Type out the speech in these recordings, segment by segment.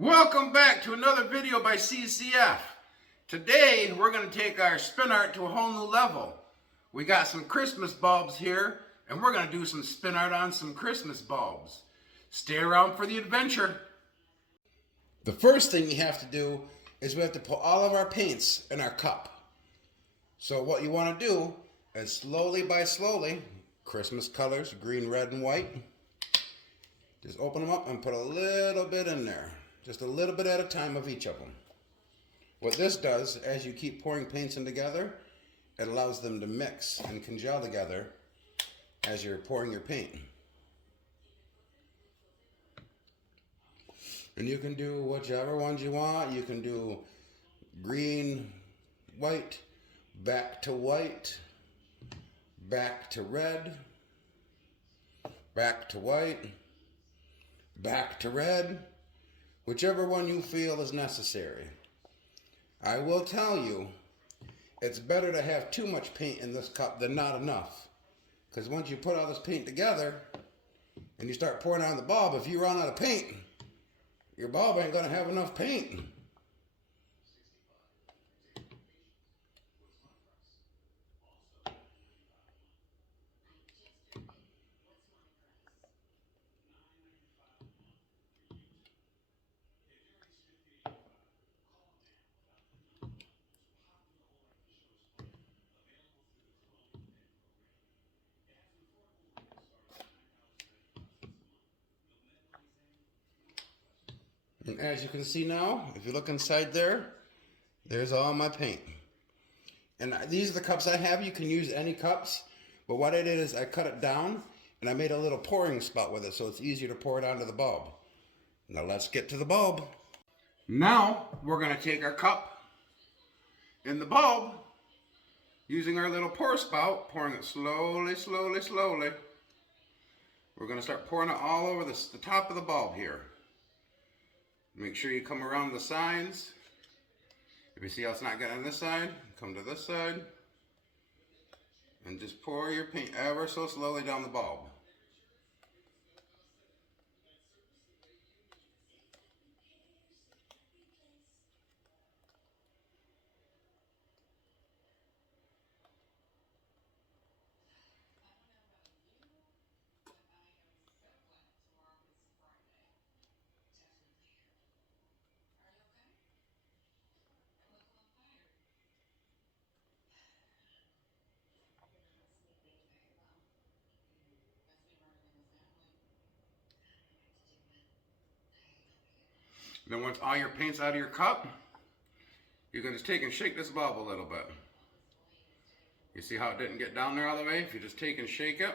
Welcome back to another video by CCF. Today we're going to take our spin art to a whole new level. We got some Christmas bulbs here and we're going to do some spin art on some Christmas bulbs. Stay around for the adventure. The first thing you have to do is we have to put all of our paints in our cup. So what you want to do is slowly by slowly, Christmas colors, green, red, and white. Just open them up and put a little bit in there. Just a little bit at a time of each of them. What this does, as you keep pouring paints in together, it allows them to mix and congeal together as you're pouring your paint. And you can do whichever ones you want. You can do green, white, back to white, back to red, back to white, back to red, whichever one you feel is necessary. I will tell you, it's better to have too much paint in this cup than not enough. Because once you put all this paint together and you start pouring on the bulb, if you run out of paint, your bulb ain't going to have enough paint. And as you can see now, if you look inside there, there's all my paint. And these are the cups I have. You can use any cups. But what I did is I cut it down and I made a little pouring spot with it so it's easier to pour it onto the bulb. Now let's get to the bulb. Now we're going to take our cup and the bulb, using our little pour spout, pouring it slowly, slowly, slowly. We're going to start pouring it all over the top of the bulb here. Make sure you come around the sides. If you see how it's not getting on this side, come to this side. And just pour your paint ever so slowly down the bulb. Then once all your paint's out of your cup, you're going to just take and shake this bulb a little bit. You see how it didn't get down there all the way? If you just take and shake it.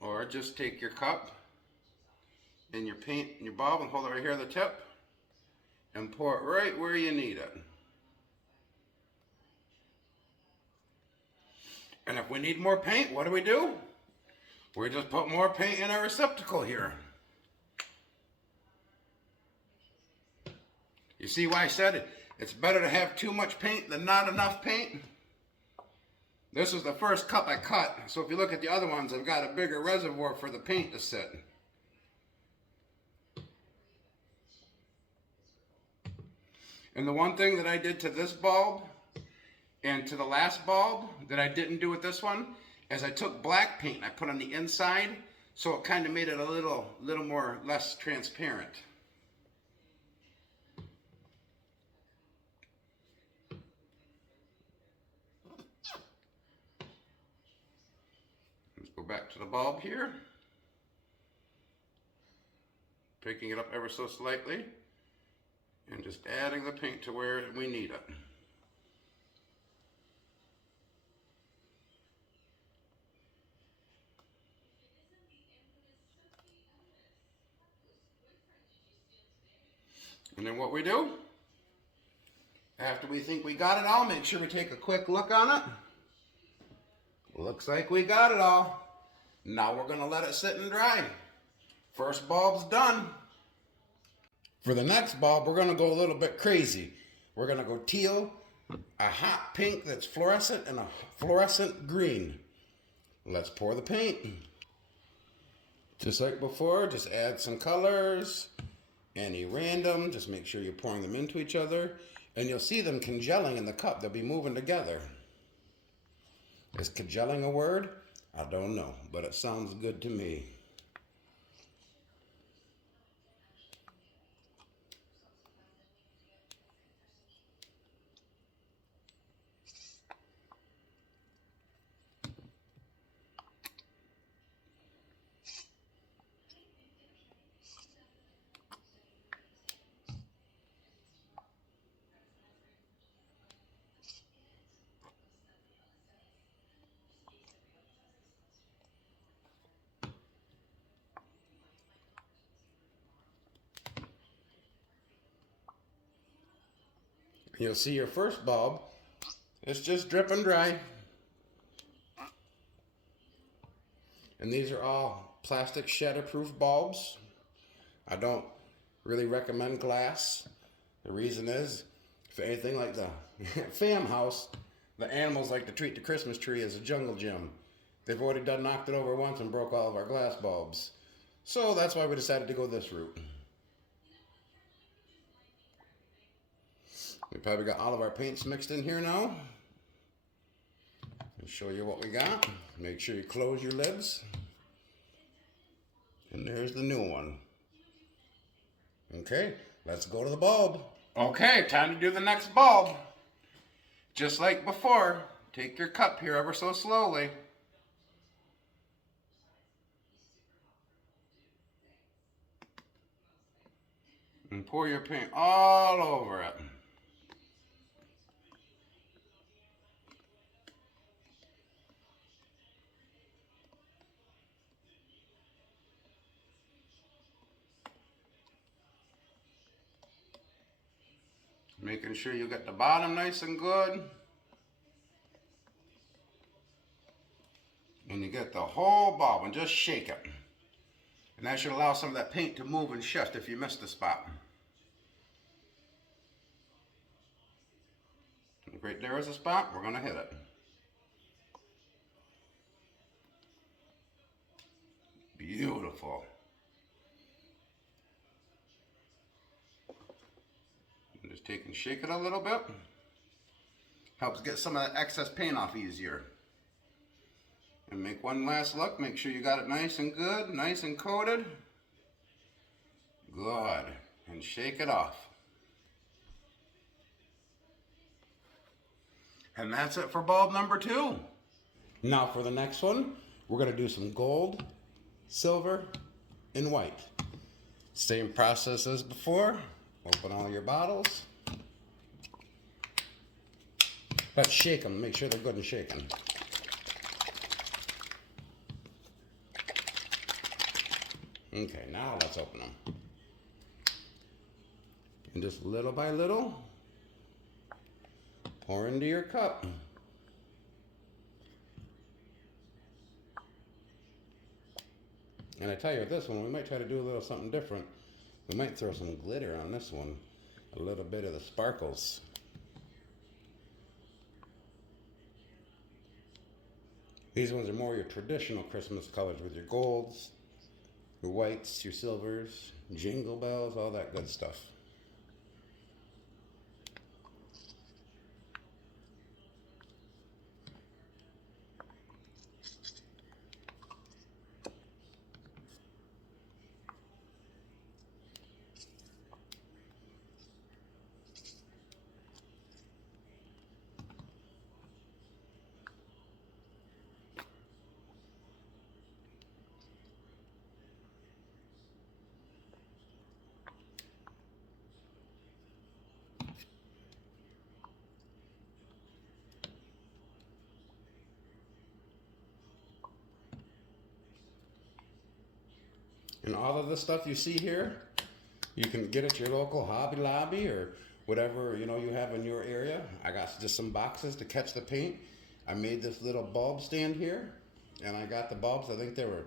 Or just take your cup and your paint and your bulb and hold it right here at the tip and pour it right where you need it. And if we need more paint, what do? We just put more paint in our receptacle here. You see why I said it? It's better to have too much paint than not enough paint. This is the first cup I cut, so if you look at the other ones, I've got a bigger reservoir for the paint to sit. And the one thing that I did to this bulb and to the last bulb that I didn't do with this one is I took black paint and I put on the inside, so it kind of made it a little more less transparent. Let's go back to the bulb here. Picking it up ever so slightly and just adding the paint to where we need it. And then what we do, after we think we got it all, make sure we take a quick look on it. Looks like we got it all. Now we're going to let it sit and dry. First bulb's done. For the next bulb, we're going to go a little bit crazy. We're going to go teal, a hot pink that's fluorescent, and a fluorescent green. Let's pour the paint. Just like before, just add some colors. Any random, just make sure you're pouring them into each other. And you'll see them congealing in the cup. They'll be moving together. Is congealing a word? I don't know, but it sounds good to me. You'll see your first bulb. It's just dripping dry. And these are all plastic shatterproof bulbs. I don't really recommend glass. The reason is, if anything like the fam house, the animals like to treat the Christmas tree as a jungle gym. They've already done knocked it over once and broke all of our glass bulbs. So that's why we decided to go this route. We probably got all of our paints mixed in here now. I'll show you what we got. Make sure you close your lids. And there's the new one. Okay, let's go to the bulb. Okay, time to do the next bulb. Just like before, take your cup here ever so slowly. And pour your paint all over it. Making sure you get the bottom nice and good. And you get the whole bulb and just shake it. And that should allow some of that paint to move and shift if you missed the spot. Right there is a spot, we're going to hit it. Beautiful. And just take and shake it a little bit. Helps get some of that excess paint off easier. And make one last look. Make sure you got it nice and good, nice and coated. Good. And shake it off. And that's it for bulb number 2. Now for the next one, we're going to do some gold, silver, and white. Same process as before. Open all your bottles. But shake them. Make sure they're good and shaken. Okay, now let's open them. And just little by little, pour into your cup. And I tell you, with this one, we might try to do a little something different. We might throw some glitter on this one. A little bit of the sparkles. These ones are more your traditional Christmas colors with your golds, your whites, your silvers, jingle bells, all that good stuff. And all of the stuff you see here, you can get at your local Hobby Lobby or whatever you have in your area. I got just some boxes to catch the paint. I made this little bulb stand here, and I got the bulbs. I think they were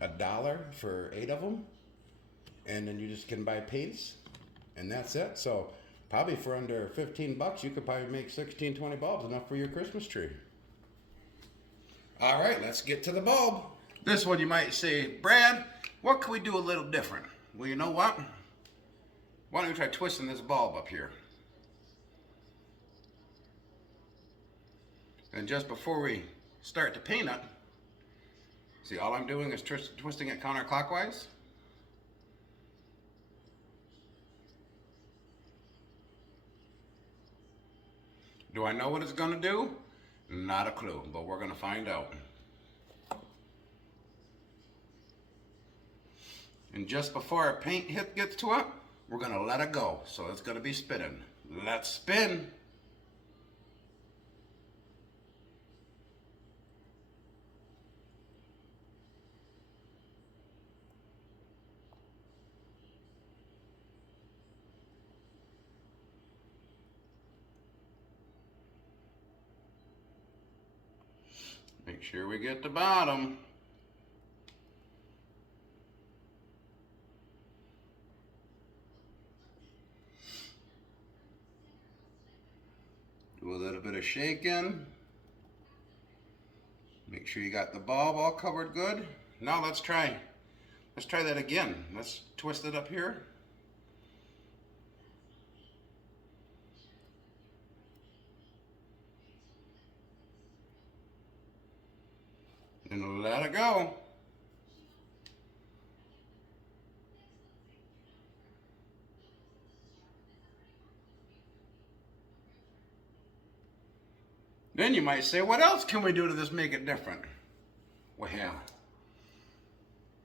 $1 for 8 of them, and then you just can buy paints, and that's it. So probably for under 15 bucks, you could probably make 16, 20 bulbs, enough for your Christmas tree. All right, let's get to the bulb. This one you might say, Brad, what can we do a little different? Well, you know what? Why don't we try twisting this bulb up here? And just before we start to paint it, see, all I'm doing is twisting it counterclockwise. Do I know what it's going to do? Not a clue, but we're going to find out. And just before our paint gets to it, we're going to let it go. So it's going to be spinning. Let's spin. Make sure we get the bottom. Do a little bit of shaking. Make sure you got the bulb all covered good. Now let's try that again. Let's twist it up here. And let it go. Then you might say, what else can we do to this make it different? Well,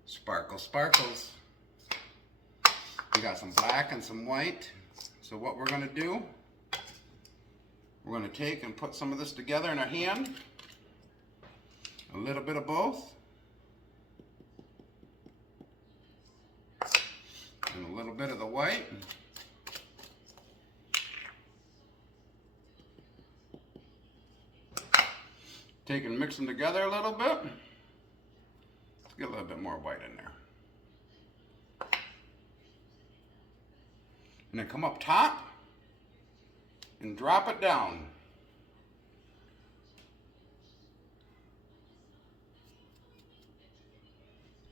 sparkle sparkles. We got some black and some white. So what we're going to do, we're going to take and put some of this together in our hand. A little bit of both. And a little bit of the white. Take and mix them together a little bit. Let's get a little bit more white in there. And then come up top and drop it down.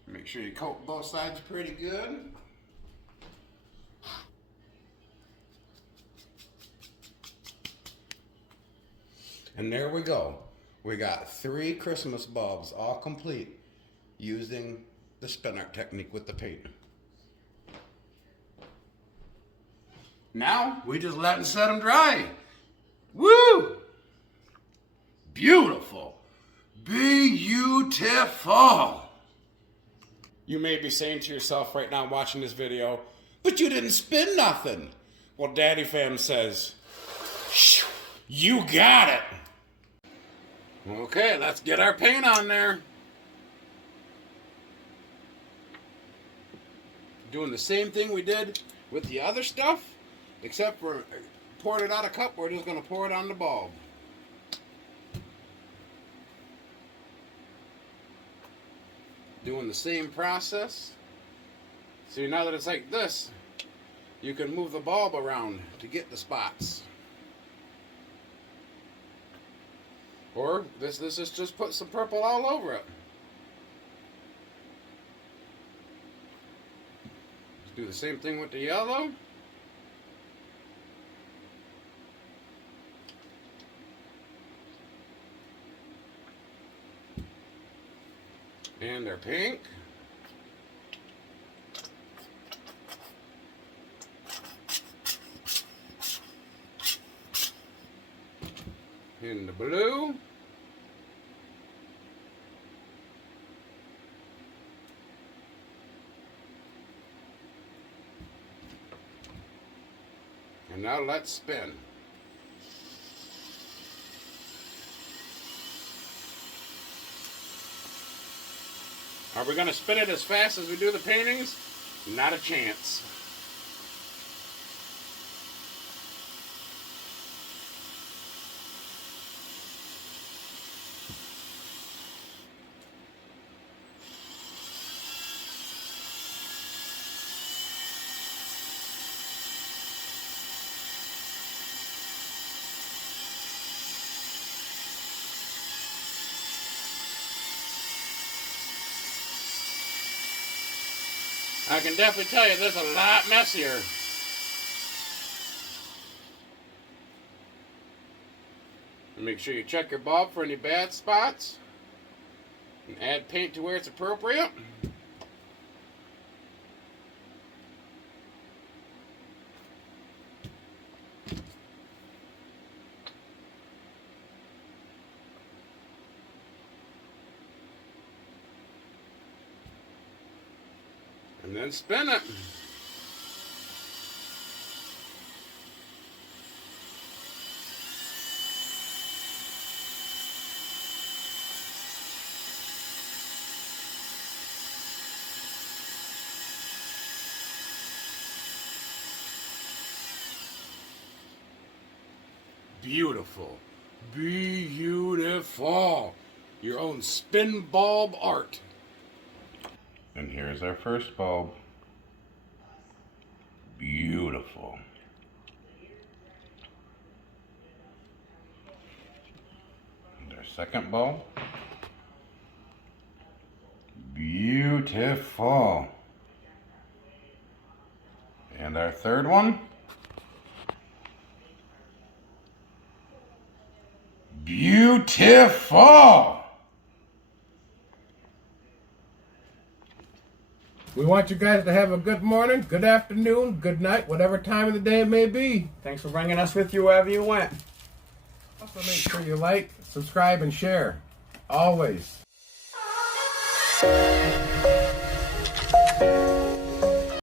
Make sure you coat both sides pretty good. And there we go. We got 3 Christmas bulbs all complete using the spin art technique with the paint. Now we just let and set them dry. Woo! Beautiful. Beautiful. You may be saying to yourself right now watching this video, but you didn't spin nothing. Well, Daddy Fam says, you got it. Okay, let's get our paint on there. Doing the same thing we did with the other stuff, except we're pouring it out of a cup, we're just going to pour it on the bulb. Doing the same process. See, now that it's like this, you can move the bulb around to get the spots. Or this is just put some purple all over it. Let's do the same thing with the yellow. And their pink. And the blue. And now let's spin. Are we going to spin it as fast as we do the paintings? Not a chance. I can definitely tell you this is a lot messier. And make sure you check your bulb for any bad spots. And add paint to where it's appropriate. And then spin it. Beautiful. Beautiful. Your own spin bulb art. And here's our first bulb. Beautiful. And our second bulb. Beautiful. And our third one. Beautiful. We want you guys to have a good morning, good afternoon, good night, whatever time of the day it may be. Thanks for bringing us with you wherever you went. Also make sure you like, subscribe, and share. Always.